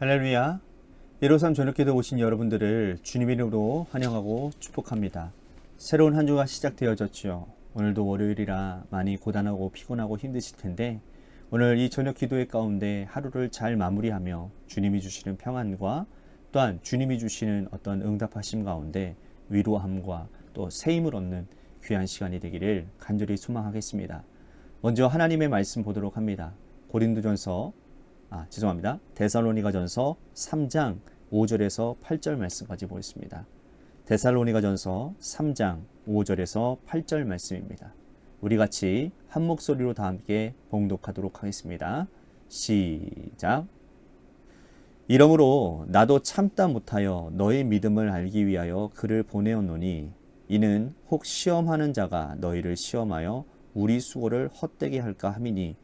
할렐루야. 153 저녁기도 오신 여러분들을 주님의 이름으로 환영하고 축복합니다. 새로운 한 주가 시작되어졌죠. 오늘도 월요일이라 많이 고단하고 피곤하고 힘드실 텐데 오늘 이 저녁 기도회 가운데 하루를 잘 마무리하며 주님이 주시는 평안과 또한 주님이 주시는 어떤 응답하심 가운데 위로함과 또 새 힘을 얻는 귀한 시간이 되기를 간절히 소망하겠습니다. 먼저 하나님의 말씀 보도록 합니다. 데살로니가전서 3장 5절에서 8절 말씀까지 보겠습니다. 데살로니가전서 3장 5절에서 8절 말씀입니다. 우리 같이 한 목소리로 다 함께 봉독하도록 하겠습니다. 시작. 이러므로 나도 참다 못하여 너희 믿음을 알기 위하여 그를 보내었노니 이는 혹 시험하는 자가 너희를 시험하여 우리 수고를 헛되게 할까 함이니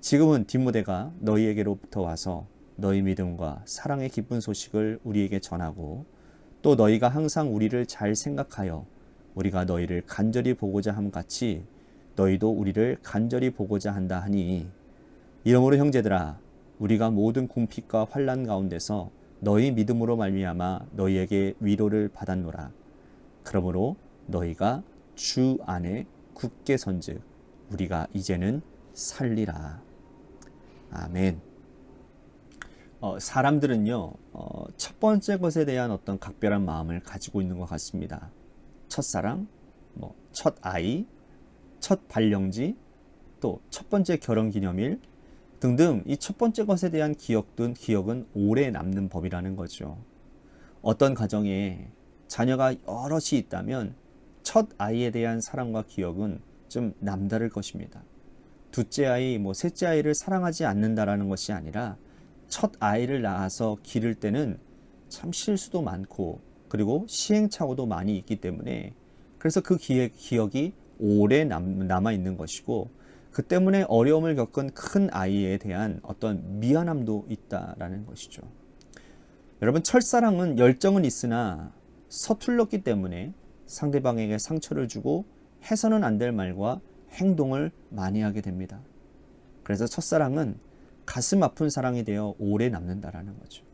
지금은 디모데가 너희에게로부터 와서 너희 믿음과 사랑의 기쁜 소식을 우리에게 전하고 또 너희가 항상 우리를 잘 생각하여 우리가 너희를 간절히 보고자 함 같이 너희도 우리를 간절히 보고자 한다 하니 이러므로 형제들아 우리가 모든 궁핍과 환난 가운데서 너희 믿음으로 말미암아 너희에게 위로를 받았노라. 그러므로 너희가 주 안에 굳게 선즉 우리가 이제는 살리라. 아멘. 사람들은요, 첫 번째 것에 대한 어떤 각별한 마음을 가지고 있는 것 같습니다. 첫사랑, 첫 아이, 첫 발령지, 또 첫 번째 결혼기념일 등등 이 첫 번째 것에 대한 기억은 오래 남는 법이라는 거죠. 어떤 가정에 자녀가 여럿이 있다면 첫 아이에 대한 사랑과 기억은 좀 남다를 것입니다. 둘째 아이, 셋째 아이를 사랑하지 않는다라는 것이 아니라 첫 아이를 낳아서 기를 때는 참 실수도 많고 그리고 시행착오도 많이 있기 때문에 그래서 그 기억이 오래 남아있는 것이고 그 때문에 어려움을 겪은 큰 아이에 대한 어떤 미안함도 있다라는 것이죠. 여러분, 첫사랑은 열정은 있으나 서툴렀기 때문에 상대방에게 상처를 주고 해서는 안 될 말과 행동을 많이 하게 됩니다. 그래서 첫사랑은 가슴 아픈 사랑이 되어 오래 남는다라는 거죠.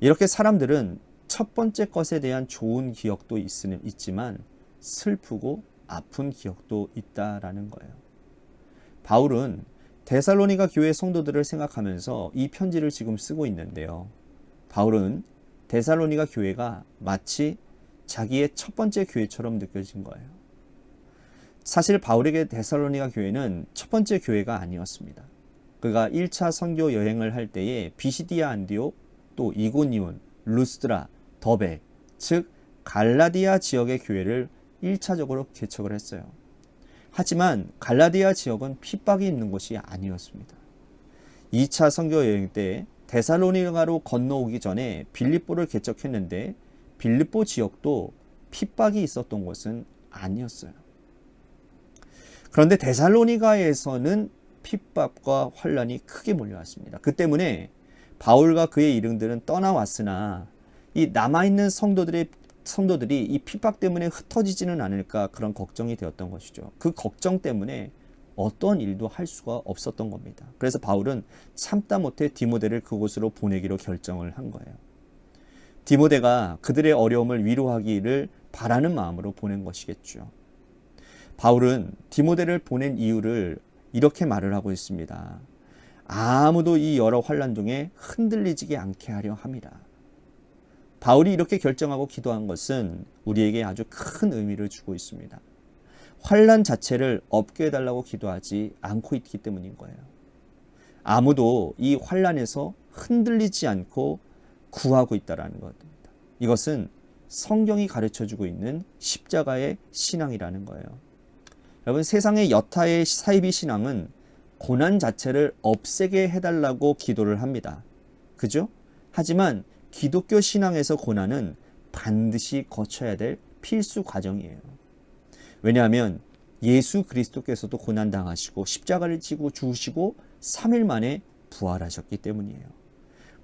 이렇게 사람들은 첫 번째 것에 대한 좋은 기억도 있지만 슬프고 아픈 기억도 있다라는 거예요. 바울은 데살로니가 교회 성도들을 생각하면서 이 편지를 지금 쓰고 있는데요. 바울은 데살로니가 교회가 마치 자기의 첫 번째 교회처럼 느껴진 거예요. 사실 바울에게 데살로니가 교회는 첫 번째 교회가 아니었습니다. 그가 1차 선교 여행을 할 때에 비시디아 안디옥, 또 이고니온, 루스드라, 더베, 즉 갈라디아 지역의 교회를 1차적으로 개척을 했어요. 하지만 갈라디아 지역은 핍박이 있는 곳이 아니었습니다. 2차 선교 여행 때 데살로니가로 건너오기 전에 빌립보를 개척했는데 빌립보 지역도 핍박이 있었던 곳은 아니었어요. 그런데 데살로니가에서는 핍박과 환란이 크게 몰려왔습니다. 그 때문에 바울과 그의 일행들은 떠나왔으나 이 남아있는 성도들이 이 핍박 때문에 흩어지지는 않을까 그런 걱정이 되었던 것이죠. 그 걱정 때문에 어떤 일도 할 수가 없었던 겁니다. 그래서 바울은 참다 못해 디모데를 그곳으로 보내기로 결정을 한 거예요. 디모데가 그들의 어려움을 위로하기를 바라는 마음으로 보낸 것이겠죠. 바울은 디모데를 보낸 이유를 이렇게 말을 하고 있습니다. 아무도 이 여러 환난 중에 흔들리지 않게 하려 합니다. 바울이 이렇게 결정하고 기도한 것은 우리에게 아주 큰 의미를 주고 있습니다. 환난 자체를 없게 해달라고 기도하지 않고 있기 때문인 거예요. 아무도 이 환난에서 흔들리지 않고 구하고 있다는 겁니다. 이것은 성경이 가르쳐주고 있는 십자가의 신앙이라는 거예요. 여러분, 세상의 여타의 사이비 신앙은 고난 자체를 없애게 해달라고 기도를 합니다. 그죠? 하지만 기독교 신앙에서 고난은 반드시 거쳐야 될 필수 과정이에요. 왜냐하면 예수 그리스도께서도 고난당하시고 십자가를 지고 죽으시고 3일 만에 부활하셨기 때문이에요.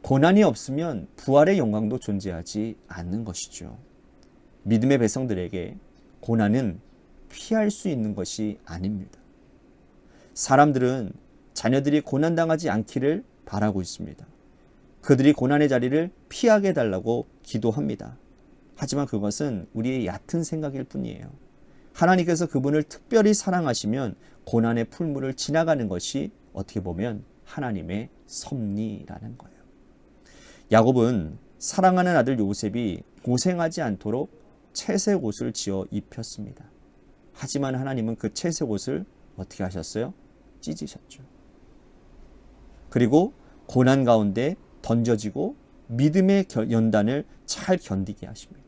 고난이 없으면 부활의 영광도 존재하지 않는 것이죠. 믿음의 백성들에게 고난은 피할 수 있는 것이 아닙니다. 사람들은 자녀들이 고난당하지 않기를 바라고 있습니다. 그들이 고난의 자리를 피하게 해달라고 기도합니다. 하지만 그것은 우리의 얕은 생각일 뿐이에요. 하나님께서 그분을 특별히 사랑하시면 고난의 풀물을 지나가는 것이 어떻게 보면 하나님의 섭리라는 거예요. 야곱은 사랑하는 아들 요셉이 고생하지 않도록 채색 옷을 지어 입혔습니다. 하지만 하나님은 그 채색 옷을 어떻게 하셨어요? 찢으셨죠. 그리고 고난 가운데 던져지고 믿음의 연단을 잘 견디게 하십니다.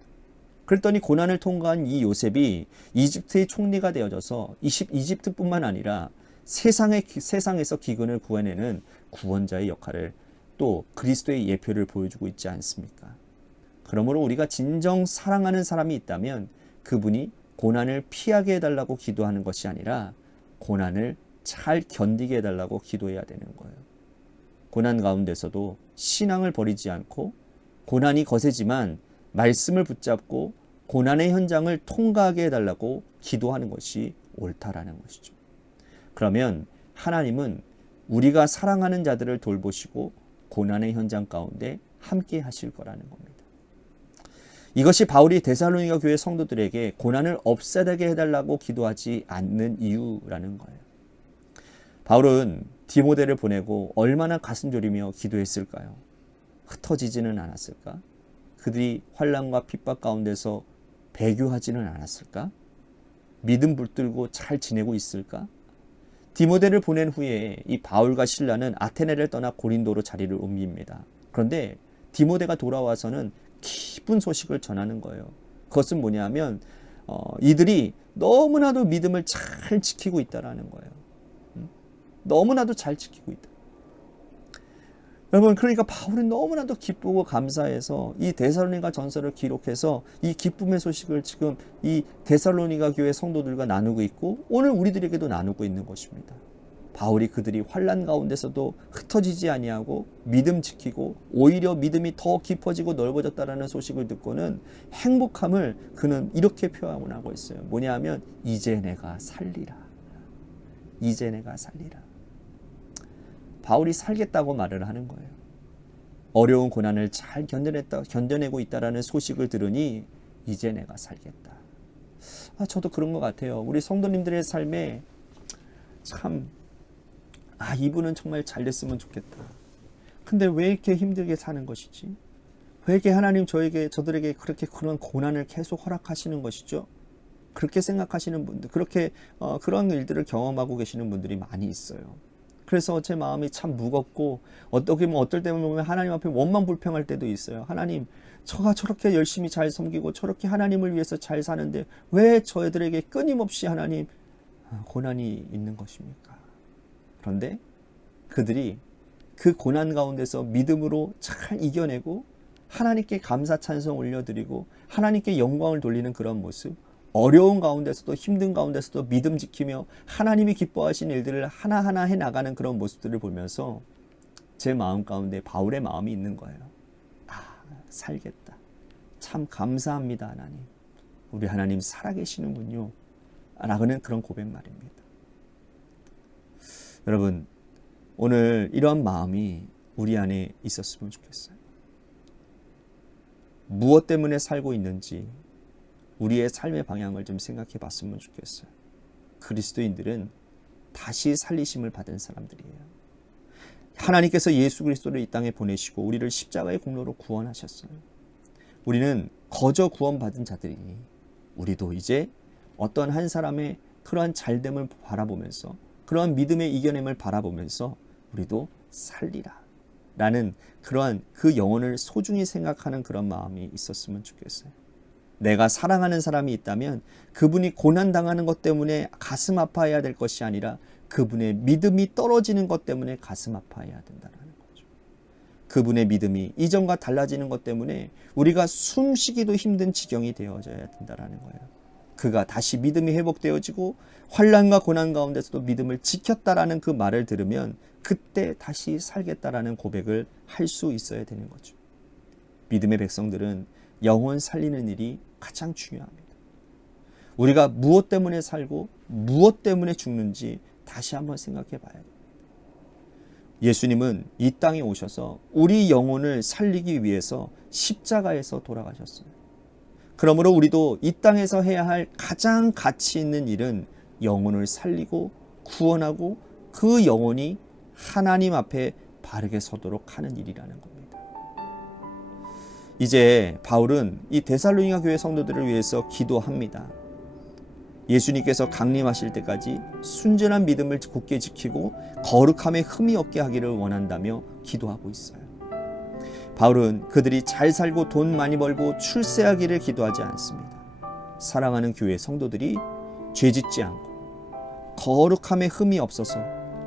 그랬더니 고난을 통과한 이 요셉이 이집트의 총리가 되어져서 이집트뿐만 아니라 세상에서 기근을 구해내는 구원자의 역할을, 또 그리스도의 예표를 보여주고 있지 않습니까? 그러므로 우리가 진정 사랑하는 사람이 있다면 그분이 고난을 피하게 해달라고 기도하는 것이 아니라 고난을 잘 견디게 해달라고 기도해야 되는 거예요. 고난 가운데서도 신앙을 버리지 않고, 고난이 거세지만 말씀을 붙잡고 고난의 현장을 통과하게 해달라고 기도하는 것이 옳다라는 것이죠. 그러면 하나님은 우리가 사랑하는 자들을 돌보시고 고난의 현장 가운데 함께 하실 거라는 겁니다. 이것이 바울이 데살로니가 교회 성도들에게 고난을 없애게 해달라고 기도하지 않는 이유라는 거예요. 바울은 디모데를 보내고 얼마나 가슴 졸이며 기도했을까요? 흩어지지는 않았을까? 그들이 환난과 핍박 가운데서 배교하지는 않았을까? 믿음 붙들고 잘 지내고 있을까? 디모데를 보낸 후에 이 바울과 실라는 아테네를 떠나 고린도로 자리를 옮깁니다. 그런데 디모데가 돌아와서는 기쁜 소식을 전하는 거예요. 그것은 뭐냐면 이들이 너무나도 믿음을 잘 지키고 있다라는 거예요. 너무나도 잘 지키고 있다. 여러분, 그러니까 바울은 너무나도 기쁘고 감사해서 이 데살로니가 전서를 기록해서 이 기쁨의 소식을 지금 이 데살로니가 교회 성도들과 나누고 있고 오늘 우리들에게도 나누고 있는 것입니다. 바울이 그들이 환난 가운데서도 흩어지지 아니하고 믿음 지키고 오히려 믿음이 더 깊어지고 넓어졌다라는 소식을 듣고는 행복함을 그는 이렇게 표현하고 있어요. 뭐냐 하면 이제 내가 살리라. 이제 내가 살리라. 바울이 살겠다고 말을 하는 거예요. 어려운 고난을 잘 견뎌내고 있다라는 소식을 들으니 이제 내가 살겠다. 저도 그런 것 같아요. 우리 성도님들의 삶에 참 이분은 정말 잘 됐으면 좋겠다. 근데 왜 이렇게 힘들게 사는 것이지? 왜 이렇게 하나님 저들에게 그렇게 그런 고난을 계속 허락하시는 것이죠? 그렇게 생각하시는 분들, 그렇게 그런 일들을 경험하고 계시는 분들이 많이 있어요. 그래서 제 마음이 참 무겁고 어떻게 보면 어떨 때는 보면 하나님 앞에 원망불평할 때도 있어요. 하나님, 저가 저렇게 열심히 잘 섬기고 저렇게 하나님을 위해서 잘 사는데 왜 저희들에게 끊임없이 하나님 고난이 있는 것입니까? 그런데 그들이 그 고난 가운데서 믿음으로 잘 이겨내고 하나님께 감사 찬송 올려드리고 하나님께 영광을 돌리는 그런 모습, 어려운 가운데서도 힘든 가운데서도 믿음 지키며 하나님이 기뻐하시는 일들을 하나하나 해나가는 그런 모습들을 보면서 제 마음 가운데 바울의 마음이 있는 거예요. 살겠다. 참 감사합니다, 하나님. 우리 하나님 살아계시는군요. 라는 그런 고백 말입니다. 여러분, 오늘 이러한 마음이 우리 안에 있었으면 좋겠어요. 무엇 때문에 살고 있는지 우리의 삶의 방향을 좀 생각해 봤으면 좋겠어요. 그리스도인들은 다시 살리심을 받은 사람들이에요. 하나님께서 예수 그리스도를 이 땅에 보내시고 우리를 십자가의 공로로 구원하셨어요. 우리는 거저 구원받은 자들이니 우리도 이제 어떤 한 사람의 그러한 잘됨을 바라보면서 그러한 믿음의 이겨냄을 바라보면서 우리도 살리라 라는 그러한 그 영혼을 소중히 생각하는 그런 마음이 있었으면 좋겠어요. 내가 사랑하는 사람이 있다면 그분이 고난당하는 것 때문에 가슴 아파해야 될 것이 아니라 그분의 믿음이 떨어지는 것 때문에 가슴 아파해야 된다는 거죠. 그분의 믿음이 이전과 달라지는 것 때문에 우리가 숨쉬기도 힘든 지경이 되어져야 된다는 거예요. 그가 다시 믿음이 회복되어지고 환난과 고난 가운데서도 믿음을 지켰다라는 그 말을 들으면 그때 다시 살겠다라는 고백을 할 수 있어야 되는 거죠. 믿음의 백성들은 영혼 살리는 일이 가장 중요합니다. 우리가 무엇 때문에 살고 무엇 때문에 죽는지 다시 한번 생각해 봐야 됩니다. 예수님은 이 땅에 오셔서 우리 영혼을 살리기 위해서 십자가에서 돌아가셨어요. 그러므로 우리도 이 땅에서 해야 할 가장 가치 있는 일은 영혼을 살리고 구원하고 그 영혼이 하나님 앞에 바르게 서도록 하는 일이라는 겁니다. 이제 바울은 이 데살로니가 교회 성도들을 위해서 기도합니다. 예수님께서 강림하실 때까지 순전한 믿음을 굳게 지키고 거룩함에 흠이 없게 하기를 원한다며 기도하고 있어요. 바울은 그들이 잘 살고 돈 많이 벌고 출세하기를 기도하지 않습니다. 사랑하는 교회 성도들이 죄짓지 않고 거룩함에 흠이 없어서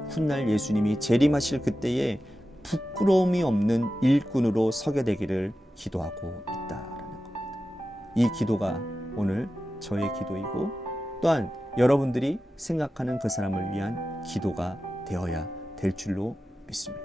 훗날 예수님이 재림하실 그때에 부끄러움이 없는 일꾼으로 서게 되기를 기도하고 있다라는 겁니다. 이 기도가 오늘 저의 기도이고 또한 여러분들이 생각하는 그 사람을 위한 기도가 되어야 될 줄로 믿습니다.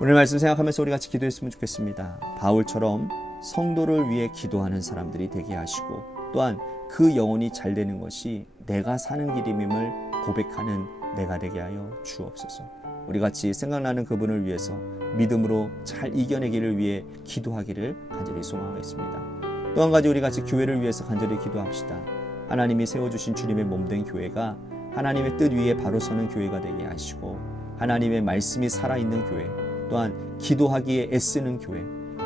오늘 말씀 생각하면서 우리 같이 기도했으면 좋겠습니다. 바울처럼 성도를 위해 기도하는 사람들이 되게 하시고 또한 그 영혼이 잘 되는 것이 내가 사는 길임을 고백하는 내가 되게 하여 주옵소서. 우리 같이 생각나는 그분을 위해서 믿음으로 잘 이겨내기를 위해 기도하기를 간절히 소망하겠습니다. 또 한 가지 우리 같이 교회를 위해서 간절히 기도합시다. 하나님이 세워주신 주님의 몸된 교회가 하나님의 뜻 위에 바로 서는 교회가 되게 하시고 하나님의 말씀이 살아있는 교회, 또한 기도하기에 애쓰는 교회,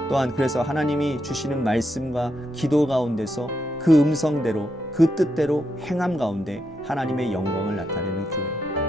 또한 그래서 하나님이 주시는 말씀과 기도 가운데서 그 음성대로 그 뜻대로 행함 가운데 하나님의 영광을 나타내는 교회,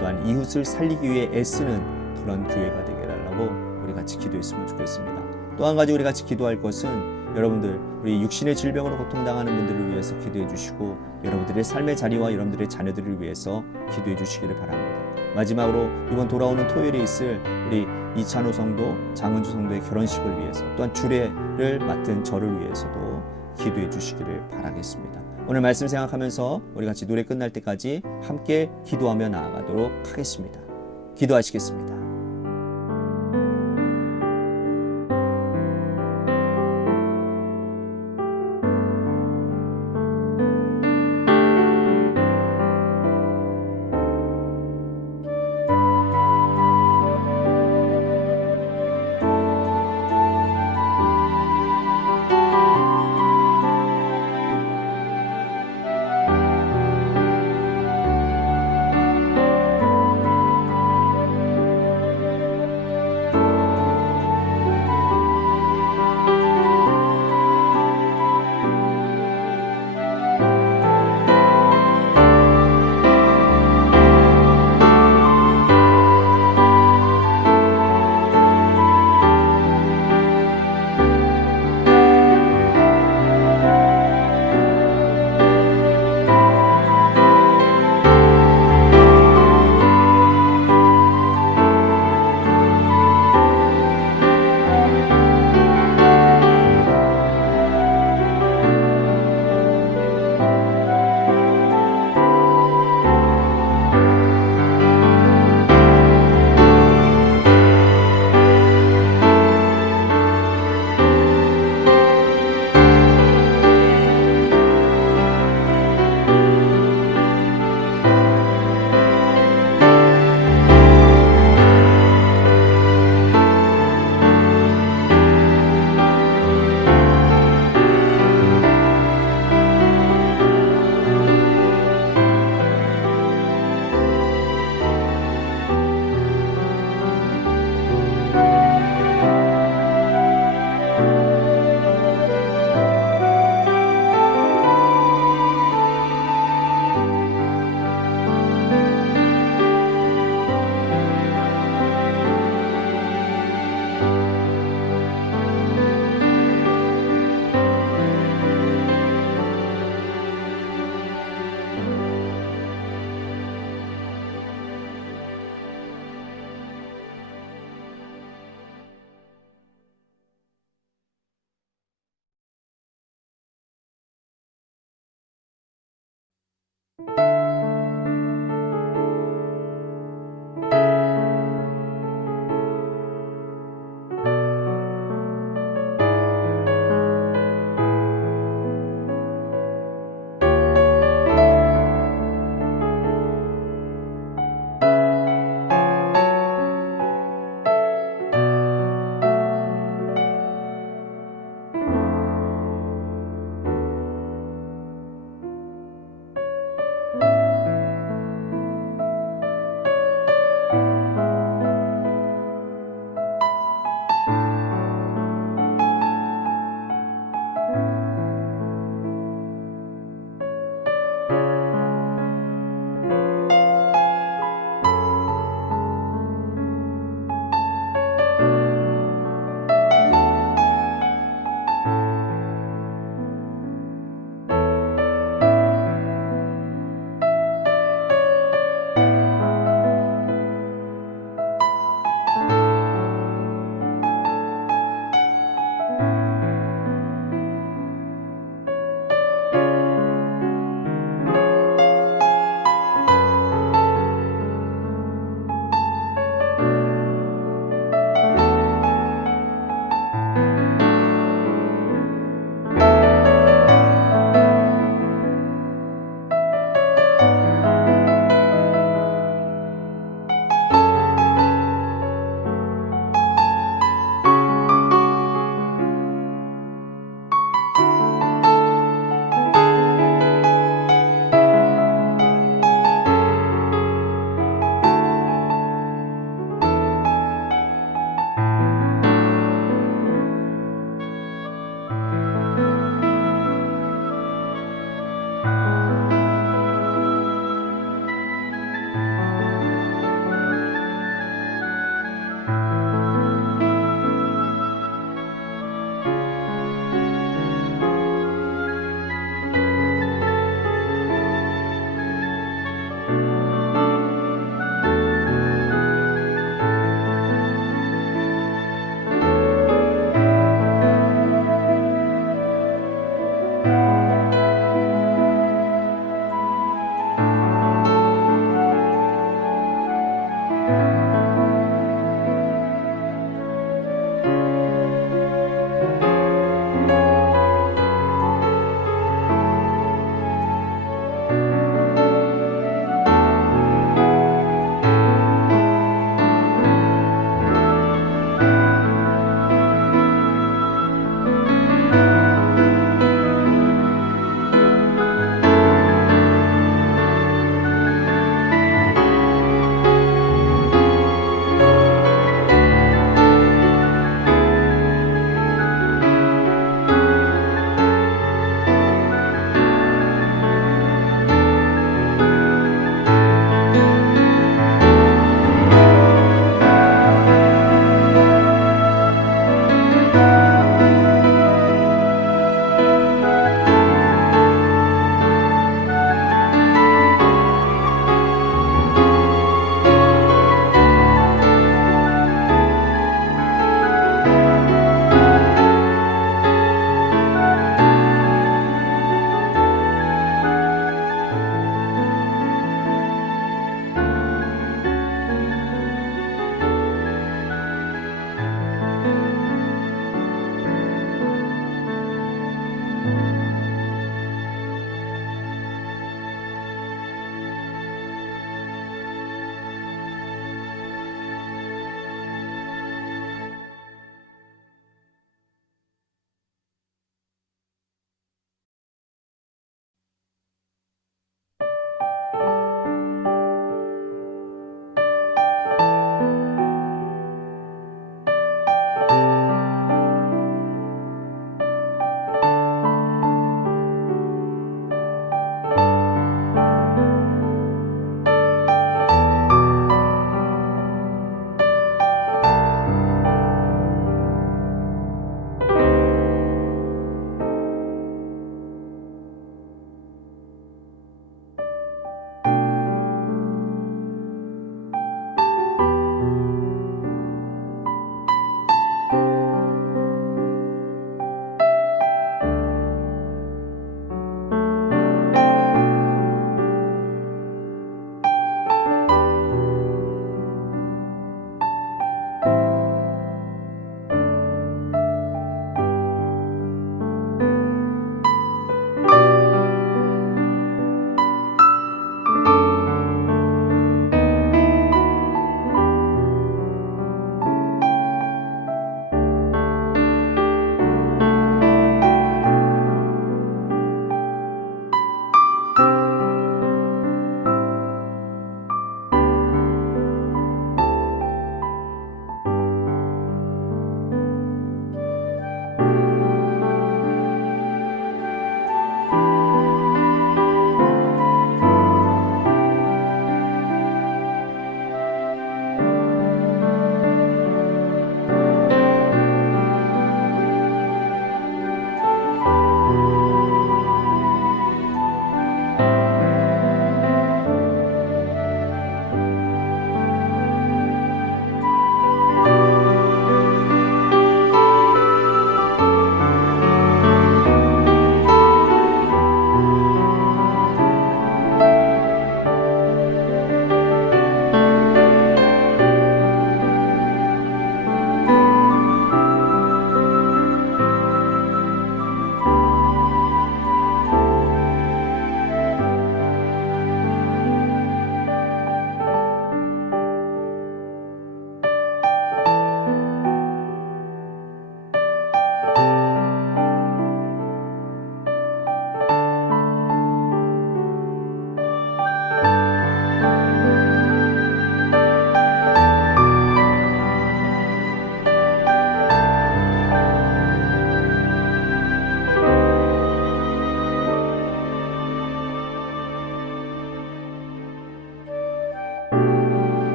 또한 이웃을 살리기 위해 애쓰는 그런 교회가 되게 해달라고 우리 같이 기도했으면 좋겠습니다. 또 한 가지 우리 같이 기도할 것은 여러분들 우리 육신의 질병으로 고통당하는 분들을 위해서 기도해 주시고 여러분들의 삶의 자리와 여러분들의 자녀들을 위해서 기도해 주시기를 바랍니다. 마지막으로 이번 돌아오는 토요일에 있을 우리 이찬호 성도, 장은주 성도의 결혼식을 위해서 또한 주례를 맡은 저를 위해서도 기도해 주시기를 바라겠습니다. 오늘 말씀 생각하면서 우리 같이 노래 끝날 때까지 함께 기도하며 나아가도록 하겠습니다. 기도하시겠습니다.